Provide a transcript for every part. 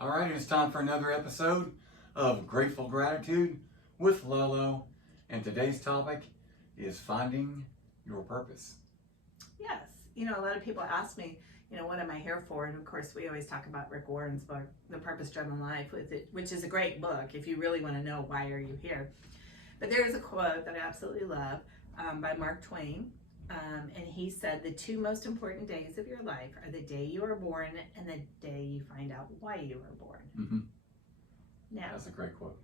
All right, it's time for another episode of Grateful Gratitude with Lolo. And today's topic is finding your purpose. Yes. A lot of people ask me, what am I here for? And of course, we always talk about Rick Warren's book, The Purpose Driven Life, which is a great book if you really want to know why are you here. But there is a quote that I absolutely love by Mark Twain. And he said, the two most important days of your life are the day you are born and the day you find out why you were born. Mm-hmm. Now, that's a great quote.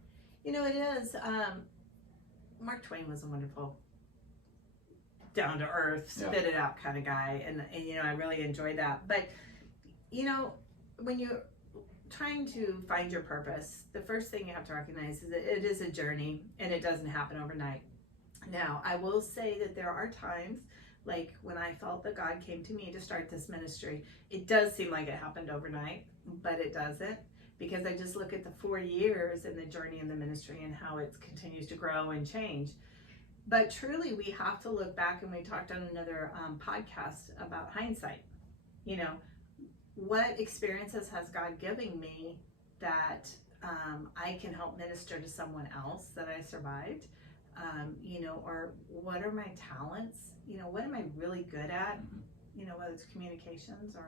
It is. Mark Twain was a wonderful, down to earth, spit it out kind of guy. And I really enjoyed that. But, when you're trying to find your purpose, the first thing you have to recognize is that it is a journey and it doesn't happen overnight. Now, I will say that there are times, like when I felt that God came to me to start this ministry, it does seem like it happened overnight, but it doesn't, because I just look at the 4 years in the journey in the ministry and how it continues to grow and change. But truly, we have to look back, and we talked on another podcast about hindsight. What experiences has God given me that I can help minister to someone else that I survived? Or what are my talents? What am I really good at? Mm-hmm. Whether it's communications or...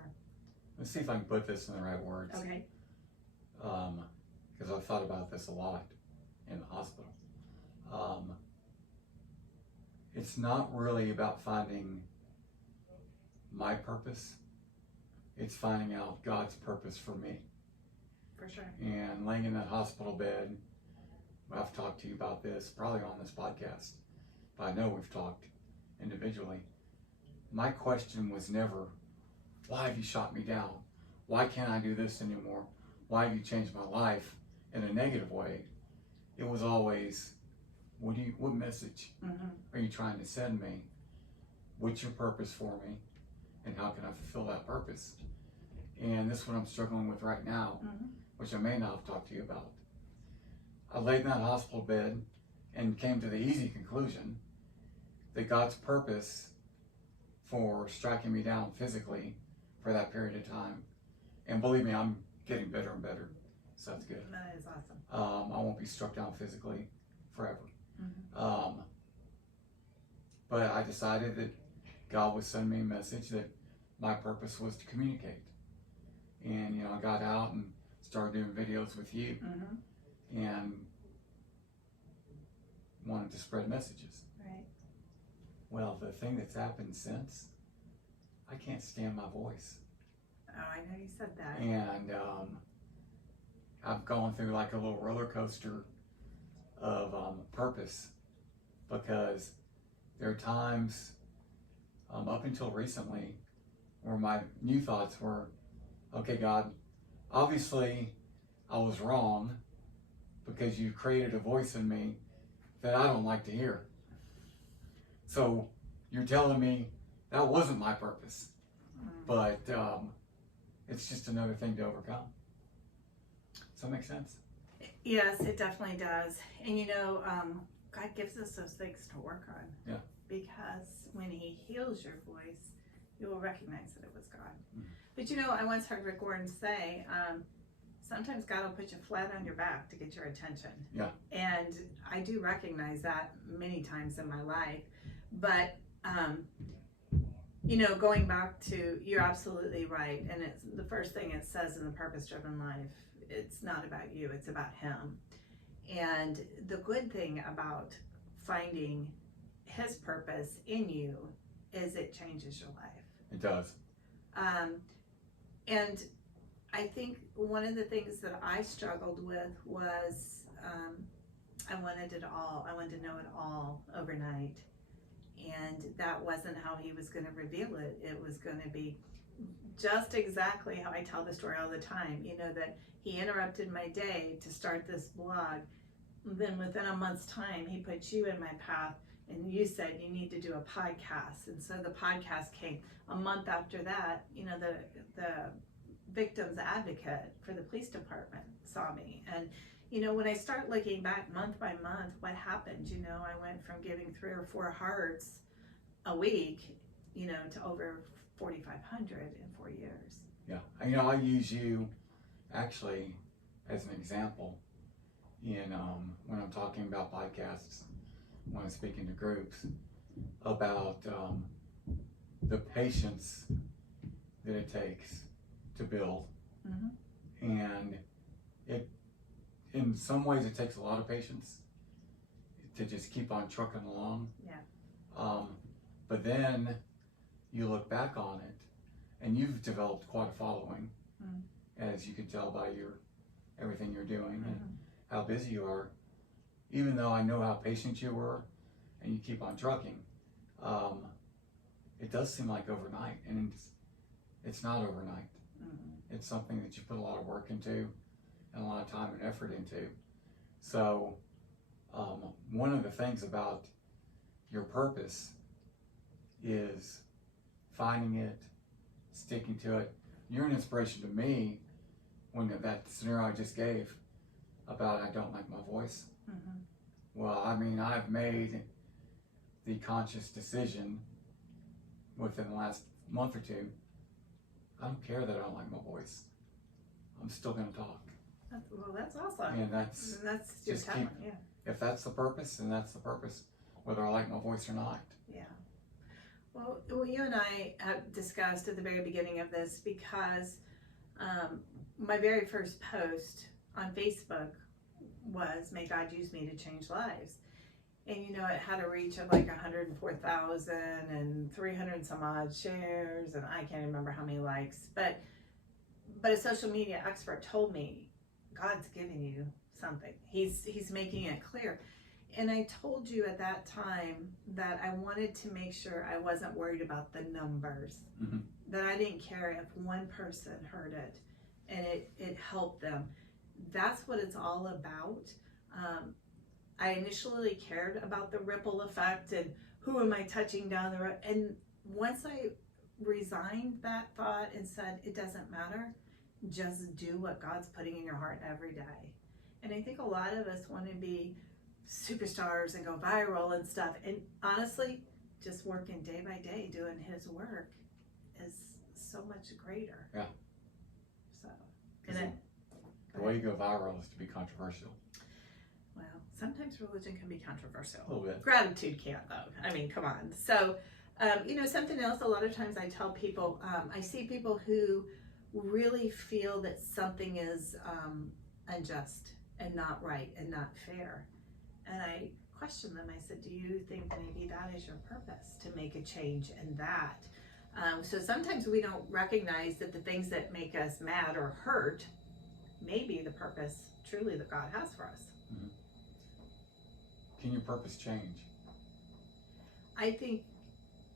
Let's see if I can put this in the right words. Okay. Because I've thought about this a lot in the hospital. It's not really about finding my purpose. It's finding out God's purpose for me. For sure. And laying in that hospital bed, I've talked to you about this, probably on this podcast, but I know we've talked individually. My question was never, why have you shot me down? Why can't I do this anymore? Why have you changed my life in a negative way? It was always, what message are you trying to send me? What's your purpose for me? And how can I fulfill that purpose? And this is what I'm struggling with right now, which I may not have talked to you about. I laid in that hospital bed and came to the easy conclusion that God's purpose for striking me down physically for that period of time, and believe me, I'm getting better and better, so that's good. That is awesome. I won't be struck down physically forever. Mm-hmm. But I decided that God would send me a message that my purpose was to communicate. And, I got out and started doing videos with you. And wanted to spread messages. Right. Well, the thing that's happened since, I can't stand my voice. Oh, I know you said that. And I've gone through like a little roller coaster of purpose, because there are times up until recently where my new thoughts were, okay, God, obviously I was wrong, because you created a voice in me that I don't like to hear. So you're telling me that wasn't my purpose, but it's just another thing to overcome. Does that make sense? Yes, it definitely does. And God gives us those things to work on. Yeah. Because when He heals your voice, you will recognize that it was God. Mm-hmm. But I once heard Rick Warren say, sometimes God will put you flat on your back to get your attention. Yeah. And I do recognize that many times in my life. But, going back to, you're absolutely right. And it's the first thing it says in the purpose-driven life, it's not about you, it's about Him. And the good thing about finding His purpose in you is it changes your life. It does. And I think one of the things that I struggled with was I wanted it all. I wanted to know it all overnight. And that wasn't how He was going to reveal it. It was going to be just exactly how I tell the story all the time. That He interrupted my day to start this blog. Then within a month's time, He put you in my path, and you said you need to do a podcast. And so the podcast came. A month after that, the victim's advocate for the police department saw me. And when I start looking back month by month, what happened? I went from giving 3 or 4 hearts a week, to over 4,500 in 4 years. Yeah, I use you actually, as an example, in when I'm talking about podcasts, when I'm speaking to groups about the patience that it takes to build, and it, in some ways, it takes a lot of patience to just keep on trucking along. Yeah. But then you look back on it, and you've developed quite a following, as you can tell by everything you're doing and how busy you are. Even though I know how patient you were, and you keep on trucking, it does seem like overnight, and it's not overnight. It's something that you put a lot of work into, and a lot of time and effort into. So, one of the things about your purpose is finding it, sticking to it. You're an inspiration to me when that scenario I just gave about I don't like my voice. Well, I mean, I've made the conscious decision within the last month or two. I don't care that I don't like my voice. I'm still going to talk. Well, that's awesome. And that's your just talent, yeah. If that's the purpose, then that's the purpose, whether I like my voice or not. Yeah. Well, you and I have discussed at the very beginning of this because my very first post on Facebook was, "May God use me to change lives." And you know, it had a reach of like 104,000 and 300 and some odd shares, and I can't remember how many likes. But a social media expert told me, God's giving you something. He's making it clear. And I told you at that time that I wanted to make sure I wasn't worried about the numbers, that I didn't care if one person heard it and it helped them. That's what it's all about. I initially cared about the ripple effect and who am I touching down the road. And once I resigned that thought and said, it doesn't matter, just do what God's putting in your heart every day. And I think a lot of us want to be superstars and go viral and stuff. And honestly, just working day by day, doing His work is so much greater. Yeah. So, the way you go viral is to be controversial. Well, sometimes religion can be controversial. A little bit. Gratitude can't, though. I mean, come on. So, you know, something else, a lot of times I tell people, I see people who really feel that something is unjust and not right and not fair. And I question them. I said, do you think maybe that is your purpose, to make a change in that? So sometimes we don't recognize that the things that make us mad or hurt may be the purpose truly that God has for us. Can your purpose change? I think,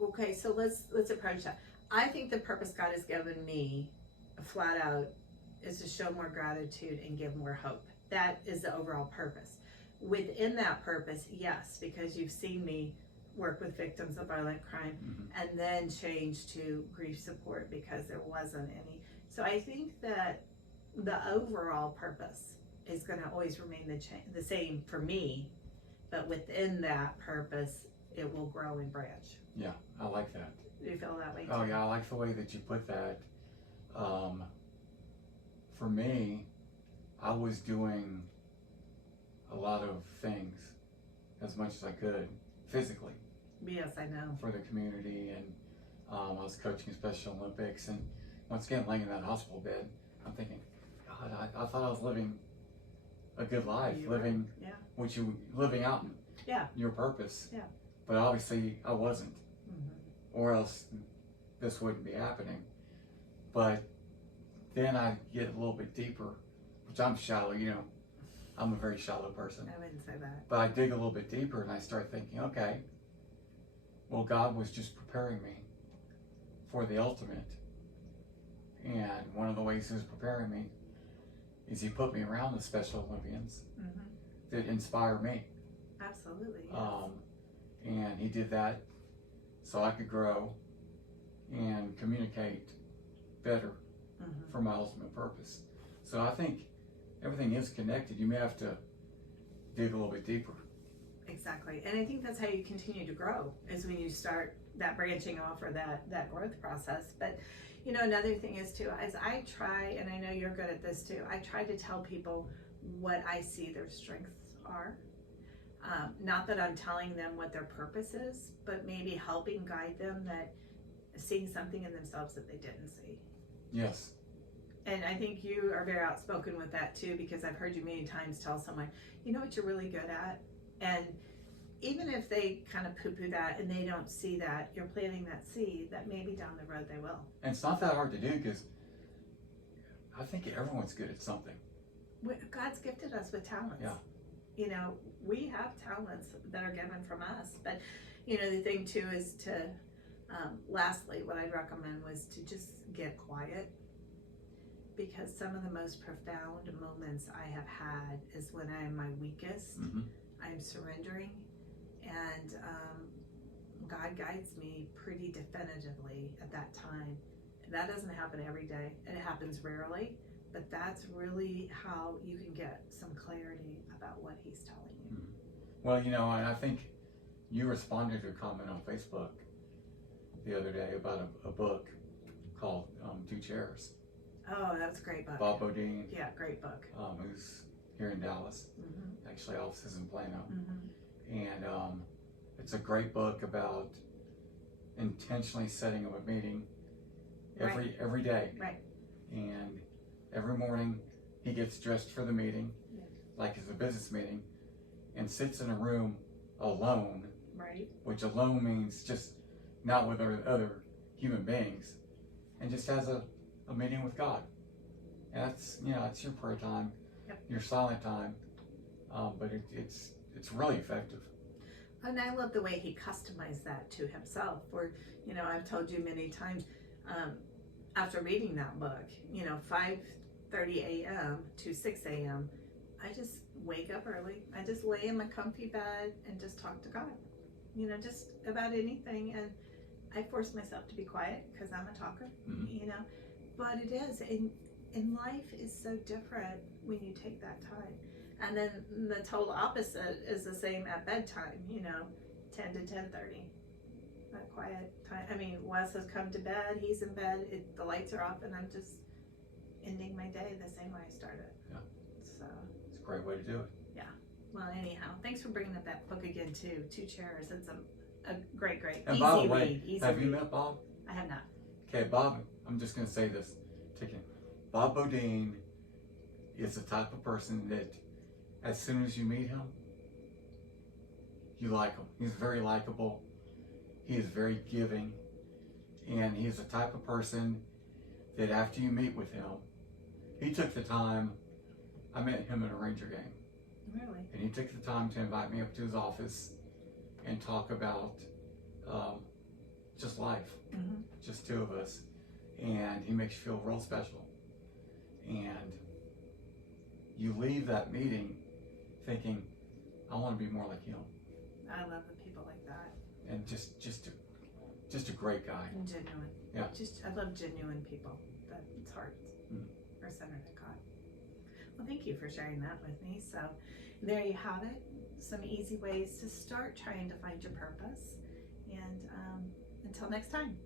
okay, so let's approach that. I think the purpose God has given me, flat out, is to show more gratitude and give more hope. That is the overall purpose. Within that purpose, yes, because you've seen me work with victims of violent crime and then change to grief support because there wasn't any. So I think that the overall purpose is going to always remain the same for me, but within that purpose, it will grow and branch. Yeah, I like that. Do you feel that way too? Oh yeah, I like the way that you put that. For me, I was doing a lot of things as much as I could physically. Yes, I know. For the community, and I was coaching Special Olympics, and once again, laying in that hospital bed, I'm thinking, God, I thought I was living a good life, living out your purpose. Yeah. But obviously, I wasn't, or else this wouldn't be happening. But then I get a little bit deeper, which I'm shallow, you know, I'm a very shallow person. I wouldn't say that. But I dig a little bit deeper and I start thinking, okay, well, God was just preparing me for the ultimate. And one of the ways He was preparing me is He put me around the Special Olympians that inspire me. Absolutely. Yes. And He did that so I could grow and communicate better for my ultimate purpose. So I think everything is connected. You may have to dig a little bit deeper. Exactly. And I think that's how you continue to grow, is when you start that branching off or that growth process. But, You know, another thing is too, as I try, and I know you're good at this too, I try to tell people what I see their strengths are. Not that I'm telling them what their purpose is, but maybe helping guide them that seeing something in themselves that they didn't see. Yes. And I think you are very outspoken with that too, because I've heard you many times tell someone, you know what you're really good at? And even if they kind of poo-poo that and they don't see that, you're planting that seed that maybe down the road they will. And it's not that hard to do, because I think everyone's good at something. God's gifted us with talents. Yeah. You know, we have talents that are given from us. But, you know, the thing too is to, lastly, what I'd recommend was to just get quiet. Because some of the most profound moments I have had is when I am my weakest, I'm surrendering, and God guides me pretty definitively at that time. That doesn't happen every day, and it happens rarely, but that's really how you can get some clarity about what He's telling you. Well, you know, and I think you responded to a comment on Facebook the other day about a book called Two Chairs. Oh, that's a great book. Bob Bodine. Yeah, great book. Who's here in Dallas. Actually, offices in Plano. And it's a great book about intentionally setting up a meeting every day. Right. And every morning he gets dressed for the meeting, like it's a business meeting, and sits in a room alone. Right. Which alone means just not with other human beings, and just has a meeting with God. And that's, you know, it's your prayer time, your silent time, but it's really effective. And I love the way he customized that to himself. Where, you know, I've told you many times, after reading that book, you know, 5:30 a.m. to 6 a.m., I just wake up early. I just lay in my comfy bed and just talk to God. You know, just about anything. And I force myself to be quiet because I'm a talker, you know. But it is, and life is so different when you take that time. And then the total opposite is the same at bedtime, you know, 10 to 10:30. That quiet time. I mean, Wes has come to bed, he's in bed, the lights are off, and I'm just ending my day the same way I started. Yeah. So. It's a great way to do it. Yeah. Well, anyhow, thanks for bringing up that book again, too. Two Chairs. It's a great, And easy by the way, read. Easy have read. you met Bob? I have not. Okay, Bob, I'm just going to say this. Bob Bodine is the type of person that as soon as you meet him, you like him. He's very likable. He is very giving. And he's the type of person that after you meet with him, he took the time. I met him at a Ranger game. Really? And he took the time to invite me up to his office and talk about just life, just two of us. And he makes you feel real special. And you leave that meeting thinking, I want to be more like him. I love the people like that. And just a great guy. And genuine. Yeah. I love genuine people. That's hearts are centered in God. Well, thank you for sharing that with me. So there you have it. Some easy ways to start trying to find your purpose. And until next time.